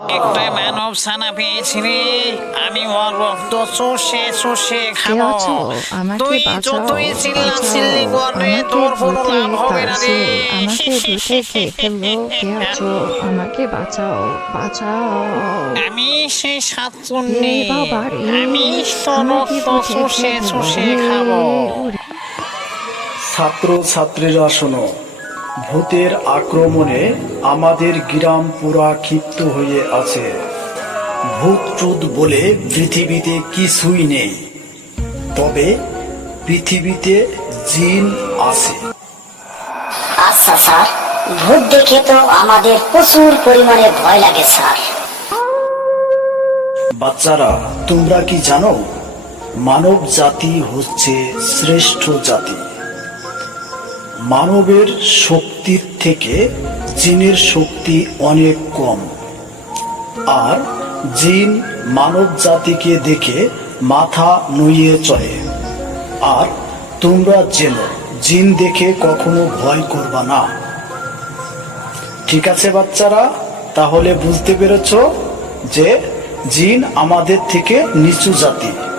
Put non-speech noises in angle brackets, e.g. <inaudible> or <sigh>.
একটা মানব ছানা পেয়েছি রে আমি ওর রক্ত চষে চষে খাব। আমাকে তুই বাঁচাও, যতই চিল্লা বাঁচাও। চিল্লি করবে তোর কোনো লাভ হবে না রে। আমাকে ভূতে খেয়ে ফেলল কে <laughs> আছো? আমাকে বাঁচাও। বাঁচাও। আমি সেই সাতচন্নি আমি তোর রক্ত চষে চষে খাব। ছাত্র ছাত্রীরা শোনো। ভূতের আক্রমণে আমাদের গ্রাম পুরা ক্ষিপ্ত হয়ে আছে। ভূত টুত বলে পৃথিবীতে কিছুই নেই। তবে পৃথিবীতে জিন আছে। আচ্ছা স্যার। ভূত দেখে তো আমাদের প্রচুর পরিমাণে ভয় লাগে স্যার। বাচ্চারা তোমরা কি জানো? মানব জাতি হচ্ছে শ্রেষ্ঠ জাতি। মানবের শক্তির থেকে জিনের শক্তি অনেক কম। আর জিন মানব জাতিকে দেখে মাথা নুইয়ে চলে। আর তোমরা যেন জিন দেখে কখনো ভয় করবা না। ঠিক আছে বাচ্চারা? তাহলে বুঝতে পেরেছ যে জিন আমাদের থেকে নিচু জাতি।